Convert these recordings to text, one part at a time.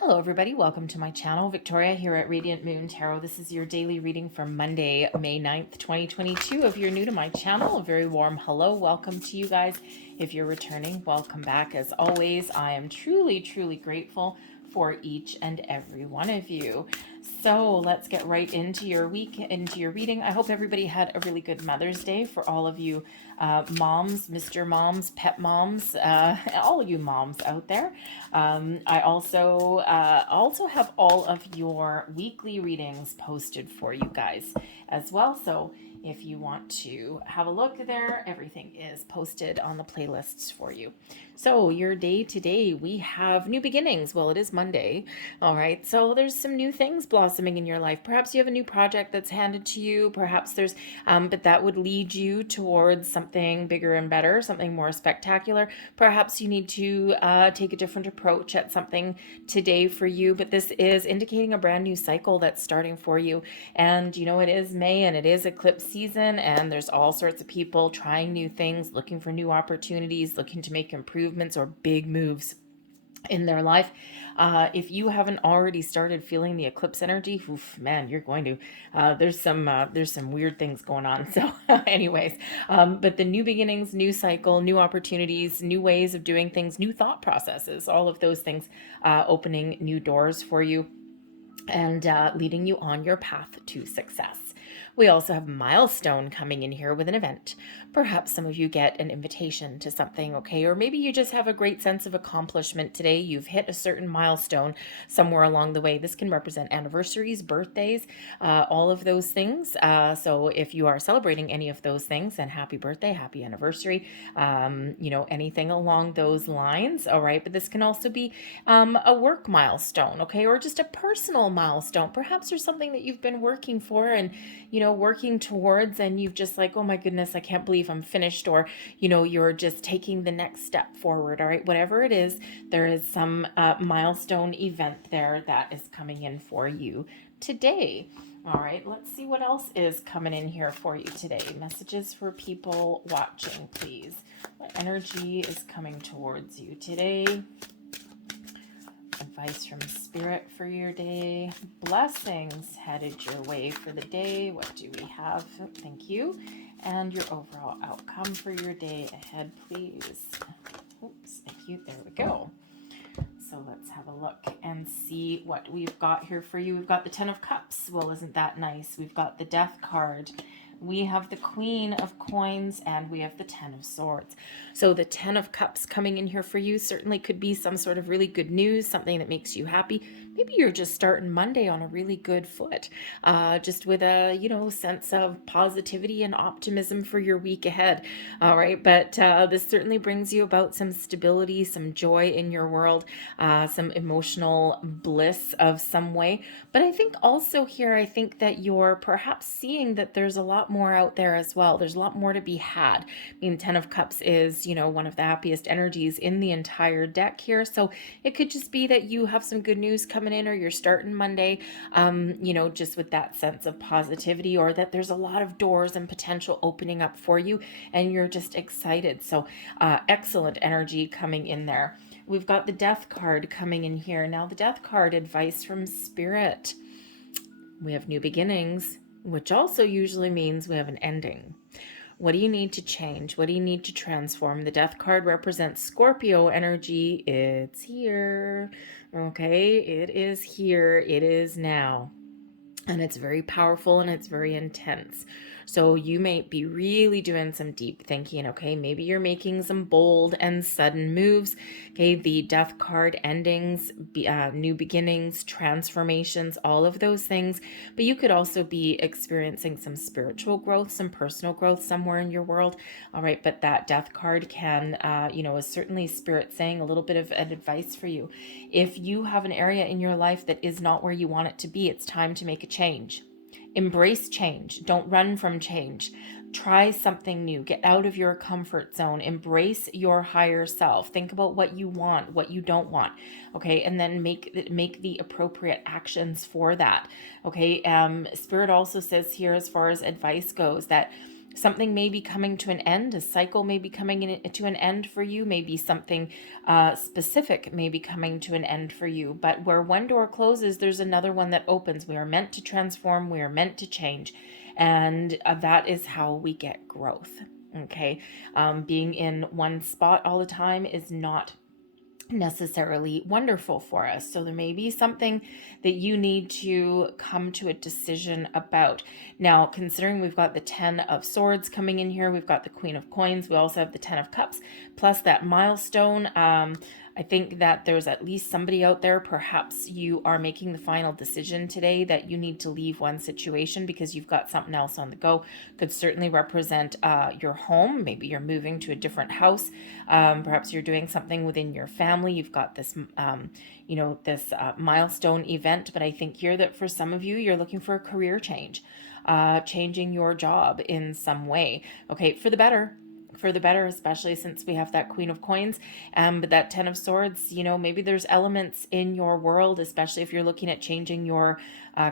Hello everybody, welcome to my channel. Victoria here at Radiant Moon Tarot. This is your daily reading for Monday, May 9th, 2022. If you're new to my channel, a very warm hello. Welcome to you guys. If you're returning, welcome back. As always, I am truly, truly grateful for each and every one of you. So let's get right into your week, into your reading. I hope everybody had a really good Mother's Day. For all of you moms, Mr. Moms, pet moms, all of you moms out there. I also have all of your weekly readings posted for you guys as well. So if you want to have a look there, everything is posted on the playlists for you. So your day today, we have new beginnings. Well, it is Monday. All right. So there's some new things blossoming in your life. Perhaps you have a new project that's handed to you. Perhaps there's, but that would lead you towards something bigger and better, something more spectacular. Perhaps you need to take a different approach at something today for you. But this is indicating a brand new cycle that's starting for you. And you know, it is May and it is eclipse season, and there's all sorts of people trying new things, looking for new opportunities, looking to make improvements or big moves in their life. If you haven't already started feeling the eclipse energy, oof, man, you're going to. There's some weird things going on. So, anyways, but the new beginnings, new cycle, new opportunities, new ways of doing things, new thought processes, all of those things, opening new doors for you and leading you on your path to success. We also have milestone coming in here with an event. Perhaps some of you get an invitation to something, okay? Or maybe you just have a great sense of accomplishment today. You've hit a certain milestone somewhere along the way. This can represent anniversaries, birthdays, all of those things. So if you are celebrating any of those things, then happy birthday, happy anniversary, anything along those lines, all right? But this can also be a work milestone, okay? Or just a personal milestone. Perhaps there's something that you've been working for and, working towards, and you've just like, oh my goodness, I can't believe I'm finished, or, you're just taking the next step forward, all right? Whatever it is, there is some milestone event there that is coming in for you today. All right, let's see what else is coming in here for you today. Messages for people watching, please. What energy is coming towards you today? Advice from Spirit for your day. Blessings headed your way for the day. What do we have? Thank you. And your overall outcome for your day ahead, please. Oops, thank you. There we go. So let's have a look and see what we've got here for you. We've got the Ten of Cups. Well, isn't that nice? We've got the Death card. We have the Queen of Coins, and we have the Ten of Swords. So the Ten of Cups coming in here for you certainly could be some sort of really good news, something that makes you happy. Maybe you're just starting Monday on a really good foot, just with a, sense of positivity and optimism for your week ahead. All right. But this certainly brings you about some stability, some joy in your world, some emotional bliss of some way. But I think also here, I think that you're perhaps seeing that there's a lot more out there as well. There's a lot more to be had. I mean, Ten of Cups is, one of the happiest energies in the entire deck here. So it could just be that you have some good news coming in, or you're starting Monday, just with that sense of positivity, or that there's a lot of doors and potential opening up for you and you're just excited. So excellent energy coming in there. We've got the Death card coming in here. Now the Death card, advice from Spirit. We have new beginnings, which also usually means we have an ending. What do you need to change? What do you need to transform? The Death card represents Scorpio energy. It's here. Okay, it is here. It is now. And it's very powerful and it's very intense. So you may be really doing some deep thinking, okay? Maybe you're making some bold and sudden moves, okay? The Death card, endings, new beginnings, transformations, all of those things. But you could also be experiencing some spiritual growth, some personal growth somewhere in your world, all right? But that Death card can, is certainly Spirit saying a little bit of an advice for you. If you have an area in your life that is not where you want it to be, it's time to make a change. Embrace change. Don't run from change. Try something new. Get out of your comfort zone. Embrace your higher self. Think about what you want, what you don't want. Okay, and then make the appropriate actions for that. Okay, Spirit also says here, as far as advice goes, that something may be coming to an end. A cycle may be coming to an end for you. Maybe something specific may be coming to an end for you. But where one door closes, there's another one that opens. We are meant to transform. We are meant to change. And that is how we get growth. Okay. Being in one spot all the time is not necessarily wonderful for us. So there may be something that you need to come to a decision about. Now, considering we've got the 10 of Swords coming in here, we've got the Queen of Coins, we also have the 10 of Cups, plus that milestone. I think that there's at least somebody out there, perhaps you are making the final decision today that you need to leave one situation because you've got something else on the go. Could certainly represent your home. Maybe you're moving to a different house. Perhaps you're doing something within your family. You've got this, this milestone event. But I think here that for some of you, you're looking for a career change, changing your job in some way. Okay, for the better. For the better, especially since we have that Queen of Coins, but that 10 of Swords, maybe there's elements in your world, especially if you're looking at changing your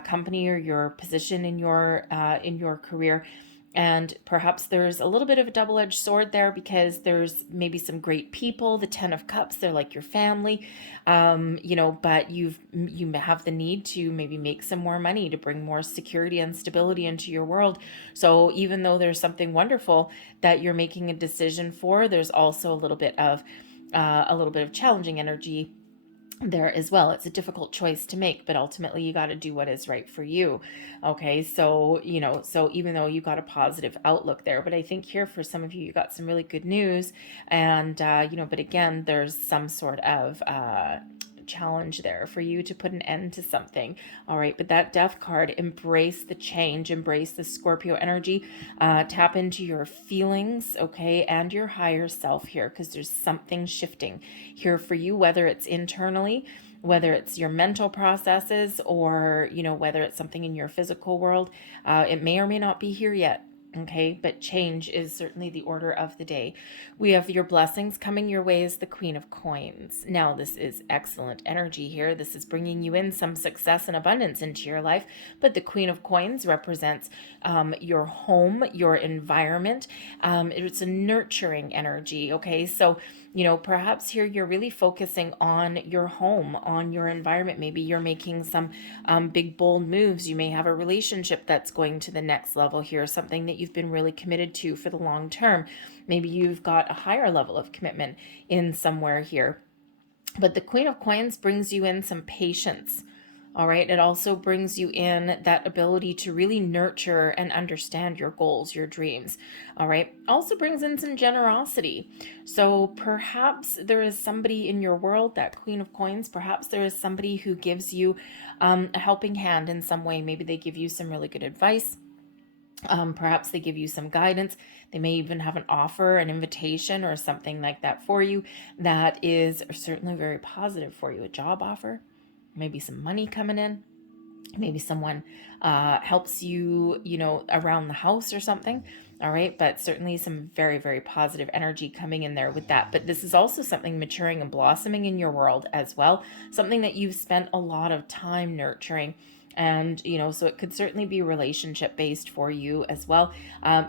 company or your position in your career. And perhaps there's a little bit of a double-edged sword there because there's maybe some great people. The 10 of Cups, they're like your family, but you have the need to maybe make some more money to bring more security and stability into your world. So even though there's something wonderful that you're making a decision for, there's also a little bit of challenging energy there as well. It's a difficult choice to make, but ultimately you got to do what is right for you. Okay. So, so even though you got a positive outlook there, but I think here for some of you, you got some really good news and, but again, there's some sort of, challenge there for you to put an end to something. All right, but that Death card, embrace the change, embrace the Scorpio energy, tap into your feelings, okay, and your higher self here, because there's something shifting here for you, whether it's internally, whether it's your mental processes, or whether it's something in your physical world. It may or may not be here yet. Okay, but change is certainly the order of the day. We have your blessings coming your way as the Queen of Coins. Now, this is excellent energy here. This is bringing you in some success and abundance into your life. But the Queen of Coins represents your home, your environment. It's a nurturing energy. Okay, so perhaps here you're really focusing on your home, on your environment. Maybe you're making some big, bold moves. You may have a relationship that's going to the next level here, something that you've been really committed to for the long term. Maybe you've got a higher level of commitment in somewhere here. But the Queen of Coins brings you in some patience. All right. It also brings you in that ability to really nurture and understand your goals, your dreams. All right. Also brings in some generosity. So perhaps there is somebody in your world, that Queen of Coins, perhaps there is somebody who gives you a helping hand in some way. Maybe they give you some really good advice. Perhaps they give you some guidance. They may even have an offer, an invitation, or something like that for you that is certainly very positive for you. A job offer. Maybe some money coming in. Maybe someone helps you, around the house or something. All right. But certainly some very, very positive energy coming in there with that. But this is also something maturing and blossoming in your world as well. Something that you've spent a lot of time nurturing. And, so it could certainly be relationship based for you as well.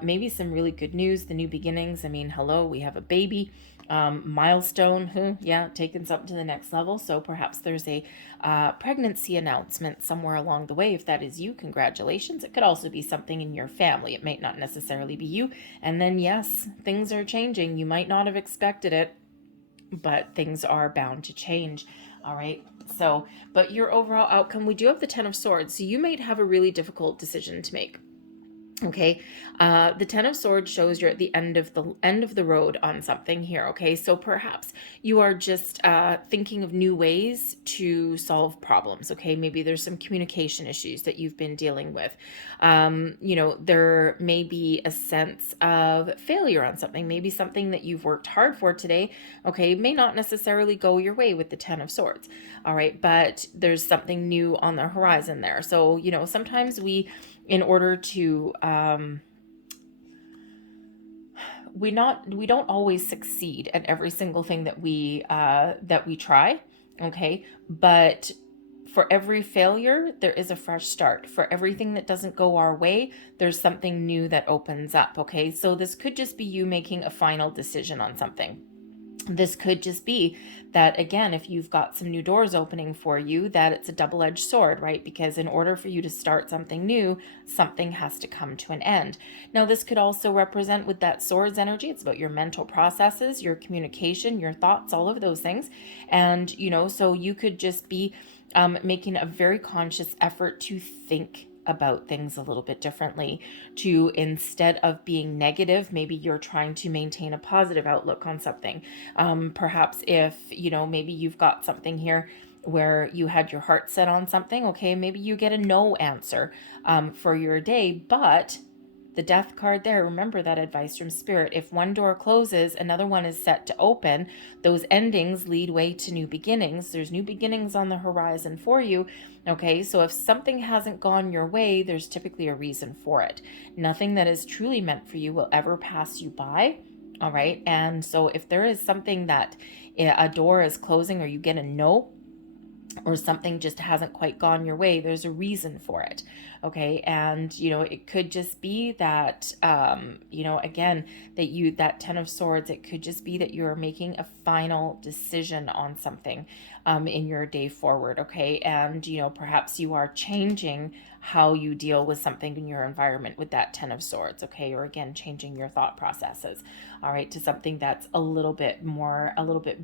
Maybe some really good news, the new beginnings. I mean, hello, we have a baby. Milestone, taking something to the next level. So perhaps there's a pregnancy announcement somewhere along the way. If that is you, congratulations. It could also be something in your family. It may not necessarily be you. And then, yes, things are changing. You might not have expected it, but things are bound to change. All right. So, but your overall outcome, we do have the 10 of Swords. So you might have a really difficult decision to make. Okay, the 10 of Swords shows you're at the end of the road on something here. Okay, so perhaps you are just thinking of new ways to solve problems. Okay, maybe there's some communication issues that you've been dealing with. There may be a sense of failure on something. Maybe something that you've worked hard for today, okay, may not necessarily go your way with the 10 of Swords. All right, but there's something new on the horizon there. So, sometimes in order to we don't always succeed at every single thing that we try, okay, but for every failure, there is a fresh start. For everything that doesn't go our way, there's something new that opens up, okay? So this could just be you making a final decision on something. This could just be that, again, if you've got some new doors opening for you, that it's a double-edged sword, right? Because in order for you to start something new, something has to come to an end. Now, this could also represent, with that swords energy, it's about your mental processes, your communication, your thoughts, all of those things. And, so you could just be making a very conscious effort to think about things a little bit differently, to, instead of being negative, maybe you're trying to maintain a positive outlook on something. Perhaps if, maybe you've got something here where you had your heart set on something, okay, maybe you get a no answer for your day, but the death card there, remember that advice from spirit. If one door closes, another one is set to open. Those endings lead way to new beginnings. There's new beginnings on the horizon for you. Okay, so if something hasn't gone your way, there's typically a reason for it. Nothing that is truly meant for you will ever pass you by. All right, and so if there is something that a door is closing, or you get a no, or something just hasn't quite gone your way, there's a reason for it. Okay, and it could just be that again, that 10 of Swords, it could just be that you're making a final decision on something in your day forward. Okay, and perhaps you are changing how you deal with something in your environment with that 10 of Swords. Okay, or again, changing your thought processes, all right, to something that's a little bit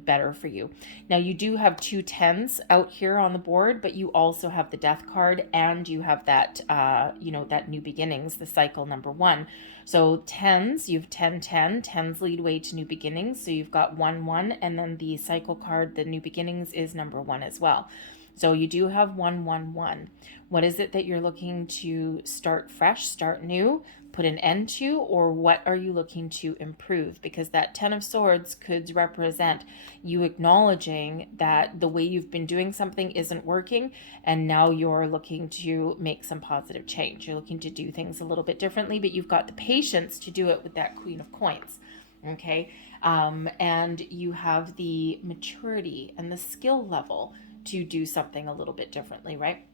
better for you. Now, you do have 2 10s out here on the board, but you also have the death card, and you have that that new beginnings, the cycle number 1. So 10s, you've 10 10. 10s lead way to new beginnings, so you've got 1 1, and then the cycle card, the new beginnings, is number 1 as well. So you do have 1 1 1. What is it that you're looking to start fresh, start new, put an end to, or what are you looking to improve? Because that 10 of Swords could represent you acknowledging that the way you've been doing something isn't working, and now you're looking to make some positive change. You're looking to do things a little bit differently, but you've got the patience to do it with that Queen of Coins. Okay, and you have the maturity and the skill level to do something a little bit differently, right?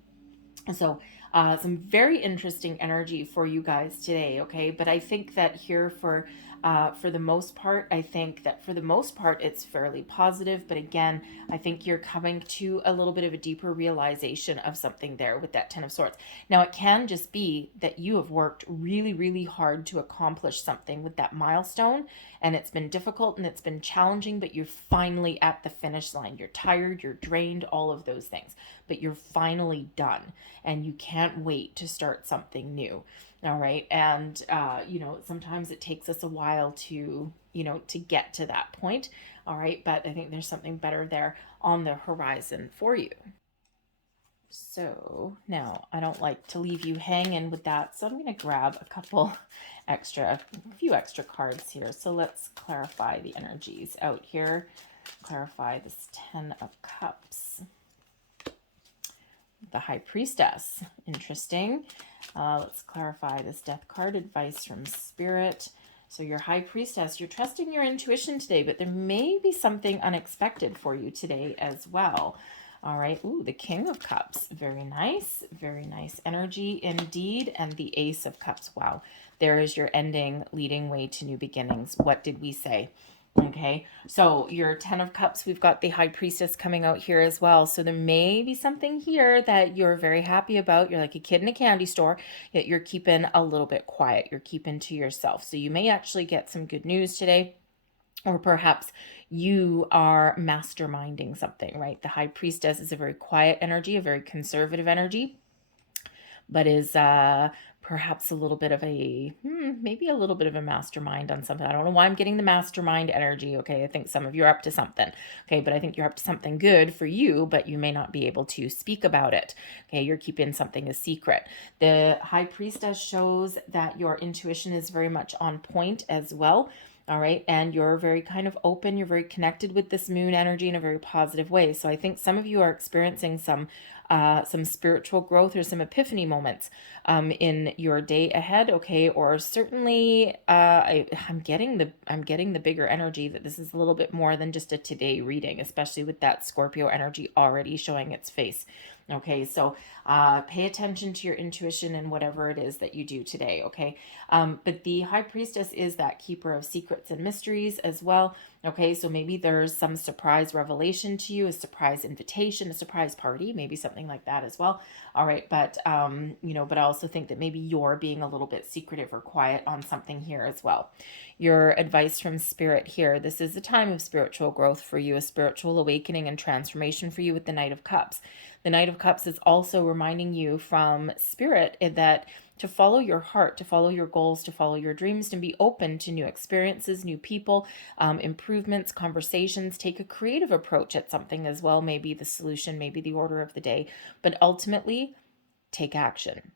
So some very interesting energy for you guys today, okay? But I think that here for the most part, it's fairly positive. But again, I think you're coming to a little bit of a deeper realization of something there with that 10 of Swords. Now, it can just be that you have worked really, really hard to accomplish something with that milestone, and it's been difficult and it's been challenging, but you're finally at the finish line. You're tired, you're drained, all of those things, but you're finally done, and you can't wait to start something new. All right. And, sometimes it takes us a while to get to that point. All right. But I think there's something better there on the horizon for you. So now I don't like to leave you hanging with that. So I'm going to grab a few extra cards here. So let's clarify the energies out here. Clarify this 10 of Cups. The High Priestess. Interesting. Let's clarify this Death card, advice from Spirit. So your High Priestess, you're trusting your intuition today, but there may be something unexpected for you today as well. All right. Ooh, the King of Cups. Very nice. Very nice energy indeed. And the Ace of Cups. Wow. There is your ending, leading way to new beginnings. What did we say? Okay, so your 10 of Cups, we've got the High Priestess coming out here as well. So there may be something here that you're very happy about. You're like a kid in a candy store, yet you're keeping a little bit quiet. You're keeping to yourself. So you may actually get some good news today. Or perhaps you are masterminding something, right? The High Priestess is a very quiet energy, a very conservative energy, but is perhaps a little bit of maybe a little bit of a mastermind on something. I don't know why I'm getting the mastermind energy. Okay, I think some of you are up to something. Okay, but I think you're up to something good for you, but you may not be able to speak about it. Okay, you're keeping something a secret. The High Priestess shows that your intuition is very much on point as well. All right. And you're very kind of open. You're very connected with this moon energy in a very positive way. So I think some of you are experiencing some spiritual growth or some epiphany moments in your day ahead. Okay. Or certainly I'm getting the bigger energy that this is a little bit more than just a today reading, especially with that Scorpio energy already showing its face. Okay, so pay attention to your intuition and whatever it is that you do today, okay? But the High Priestess is that keeper of secrets and mysteries as well, okay? So maybe there's some surprise revelation to you, a surprise invitation, a surprise party, maybe something like that as well. All right, but but I also think that maybe you're being a little bit secretive or quiet on something here as well. Your advice from Spirit here, this is a time of spiritual growth for you, a spiritual awakening and transformation for you with the Knight of Cups. The Knight of Cups is also reminding you from Spirit that to follow your heart, to follow your goals, to follow your dreams, to be open to new experiences, new people, improvements, conversations. Take a creative approach at something as well, maybe the solution, maybe the order of the day, but ultimately take action.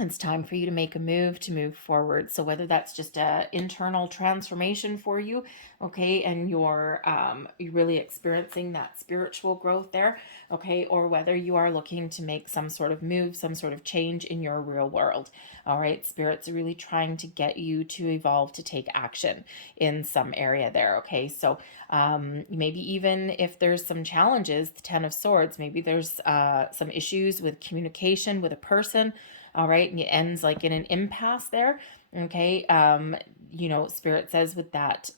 It's time for you to make a move, to move forward. So whether that's just a internal transformation for you, okay, and you're really experiencing that spiritual growth there, okay, or whether you are looking to make some sort of move, some sort of change in your real world. All right, spirits are really trying to get you to evolve, to take action in some area there. Okay, so maybe even if there's some challenges, the Ten of Swords, maybe there's some issues with communication with a person. All right, and it ends like in an impasse there. Okay, Spirit says with that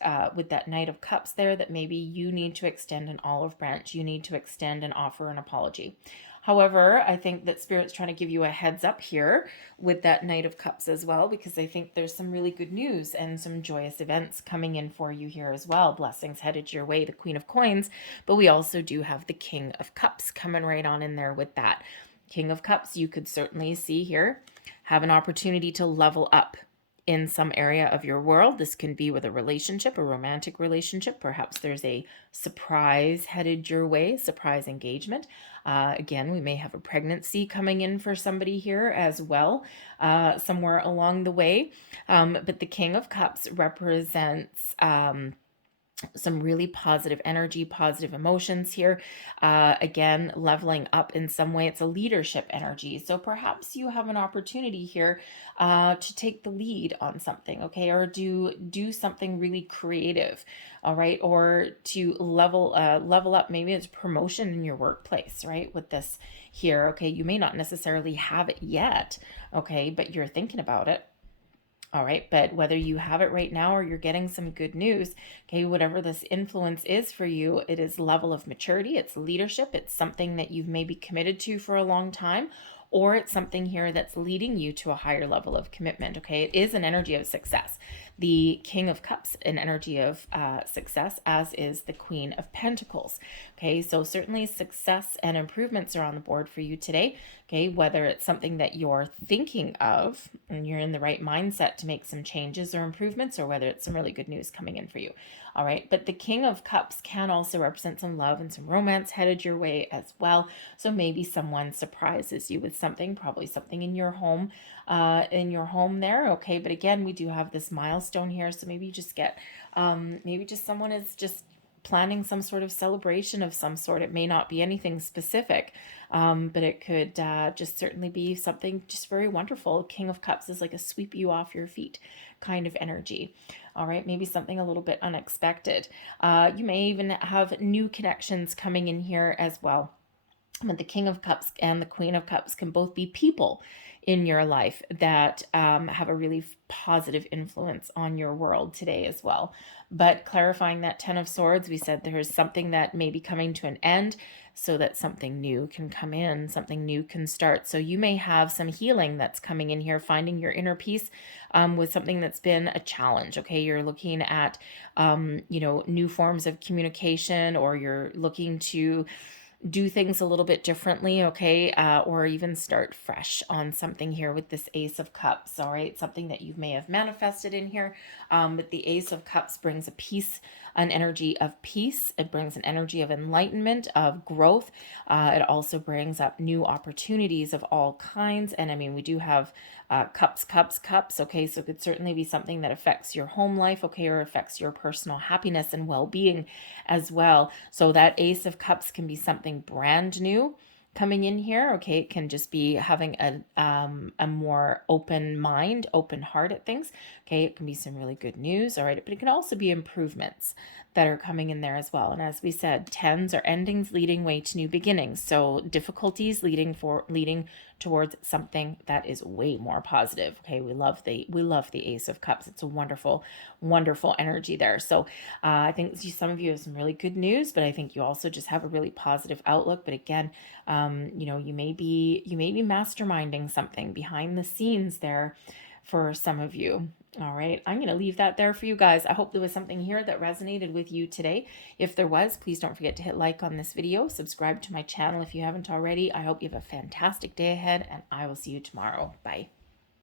Knight of Cups there that maybe you need to extend an olive branch, you need to extend and offer an apology. However, I think that Spirit's trying to give you a heads up here with that Knight of Cups as well, because I think there's some really good news and some joyous events coming in for you here as well. Blessings headed your way, the Queen of Coins, but we also do have the King of Cups coming right on in there with that. King of Cups, you could certainly see here, have an opportunity to level up in some area of your world. This can be with a relationship, a romantic relationship. Perhaps there's a surprise headed your way, surprise engagement. Again, we may have a pregnancy coming in for somebody here as well, somewhere along the way. But the King of Cups represents some really positive energy, positive emotions here. Again, leveling up in some way. It's a leadership energy. So perhaps you have an opportunity here to take the lead on something, okay, or do something really creative, all right, or to level up. Maybe it's promotion in your workplace, right? With this here, okay, you may not necessarily have it yet, okay, but you're thinking about it. All right, but whether you have it right now or you're getting some good news, okay, whatever this influence is for you, it is level of maturity, it's leadership, it's something that you've maybe committed to for a long time, or it's something here that's leading you to a higher level of commitment, okay? It is an energy of success. The King of Cups, an energy of success, as is the Queen of Pentacles, okay? So certainly success and improvements are on the board for you today, okay? Whether it's something that you're thinking of and you're in the right mindset to make some changes or improvements, or whether it's some really good news coming in for you. All right, but the King of Cups can also represent some love and some romance headed your way as well. So maybe someone surprises you with something, probably something in your home there. Okay, but again, we do have this milestone here, so maybe you just get maybe just someone is just planning some sort of celebration of some sort. It may not be anything specific, but it could just certainly be something just very wonderful. King of Cups is like a sweep you off your feet kind of energy. All right, maybe something a little bit unexpected. You may even have new connections coming in here as well. But the King of Cups and the Queen of Cups can both be people in your life that have a really positive influence on your world today as well. But clarifying that Ten of Swords, we said there's something that may be coming to an end so that something new can come in, something new can start. So you may have some healing that's coming in here, finding your inner peace with something that's been a challenge. Okay, you're looking at, new forms of communication, or you're looking to do things a little bit differently, okay, or even start fresh on something here with this Ace of Cups. All right, something that you may have manifested in here, but the Ace of Cups brings a peace, an energy of peace. It brings an energy of enlightenment, of growth. It also brings up new opportunities of all kinds. And I mean, we do have cups, okay, so it could certainly be something that affects your home life, okay, or affects your personal happiness and well-being as well. So that Ace of Cups can be something brand new, coming in here. Okay, it can just be having a more open mind, open heart at things. Okay, it can be some really good news. All right, but it can also be improvements that are coming in there as well. And as we said, tens are endings leading way to new beginnings. So difficulties leading towards something that is way more positive. Okay, we love the Ace of Cups. It's a wonderful, wonderful energy there. So I think some of you have some really good news, but I think you also just have a really positive outlook. But again, you know, you may be masterminding something behind the scenes there for some of you. All right, I'm going to leave that there for you guys. I hope there was something here that resonated with you today. If there was, please don't forget to hit like on this video, subscribe to my channel if you haven't already. I hope you have a fantastic day ahead, and I will see you tomorrow. Bye.